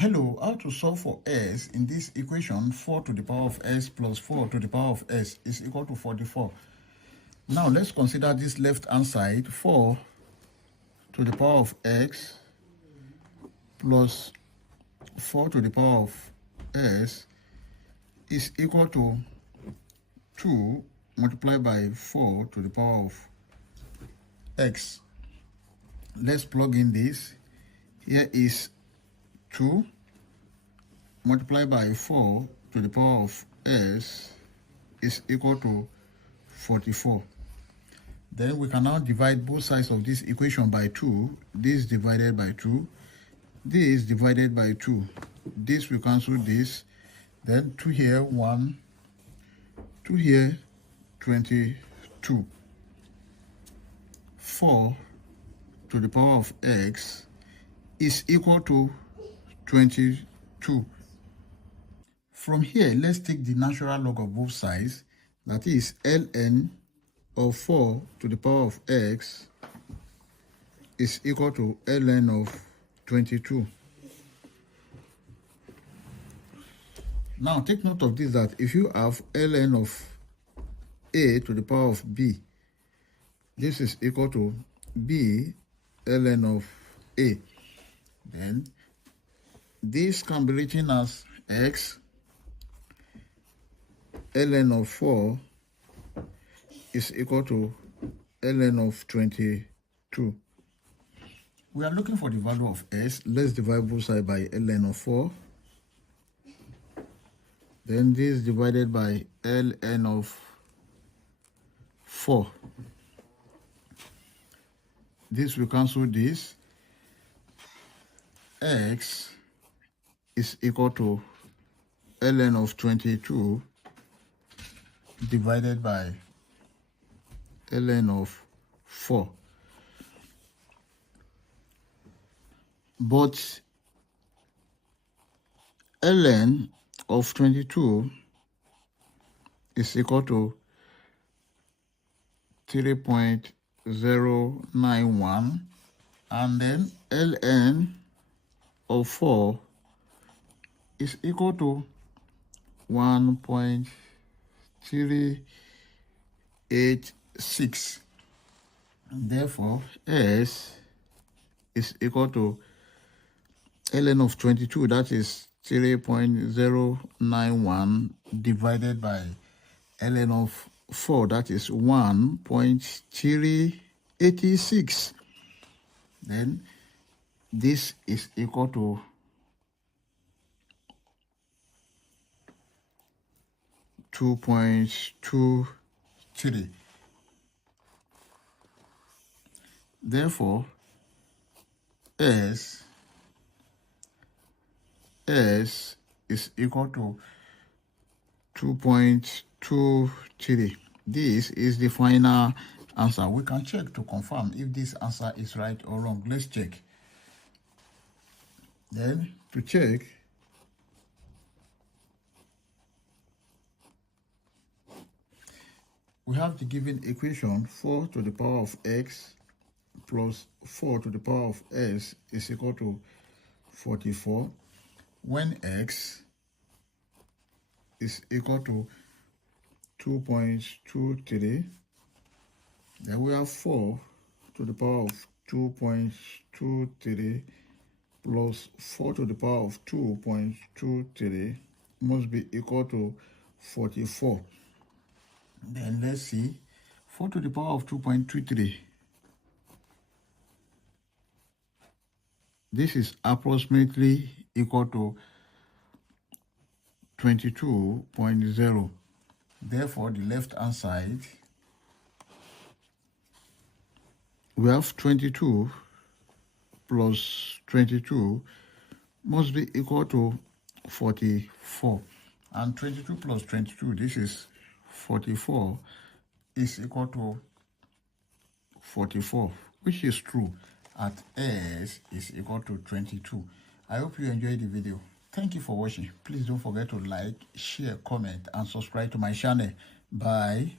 Hello, how to solve for s in this equation? 4 to the power of s plus 4 to the power of s is equal to 44. Now let's consider this left hand side. 4 to the power of x plus 4 to the power of s is equal to 2 multiplied by 4 to the power of x. Let's plug in this. Here is 2 multiplied by 4 to the power of s is equal to 44. Then we can now divide both sides of this equation by 2. This divided by 2. This divided by 2. This will cancel this. Then 2 here, 1. 2 here, 22. 4 to the power of x is equal to 22. From here, let's take the natural log of both sides. That is ln of 4 to the power of x is equal to ln of 22. Now take note of this, that if you have ln of a to the power of b, this is equal to b ln of a. Then this can be written as x ln of 4 is equal to ln of 22. We are looking for the value of s. Let's divide both sides by ln of 4. Then this divided by ln of 4. This will cancel this. X is equal to ln of 22 divided by ln of 4. But ln of 22 is equal to 3.091, and then ln of 4 is equal to 1.386. Therefore, s is equal to ln of 22, that is 3.091 divided by ln of 4, that is 1.386. Then this is equal to 2.23. Therefore, s is equal to 2.23. This is the final answer. We can check to confirm if this answer is right or wrong. Let's check. Then to check, we have the given equation: 4 to the power of x plus 4 to the power of s is equal to 44. When x is equal to 2.23, then we have 4 to the power of 2.23 plus 4 to the power of 2.23 must be equal to 44. Then let's see, 4 to the power of 2.23. This is approximately equal to 22.0. Therefore, the left hand side, we have 22 plus 22 must be equal to 44. And 22 plus 22, this is 44, is equal to 44, which is true at s is equal to 22. I hope you enjoyed the video. Thank you for watching. Please don't forget to like, share, comment, and subscribe to my channel. Bye.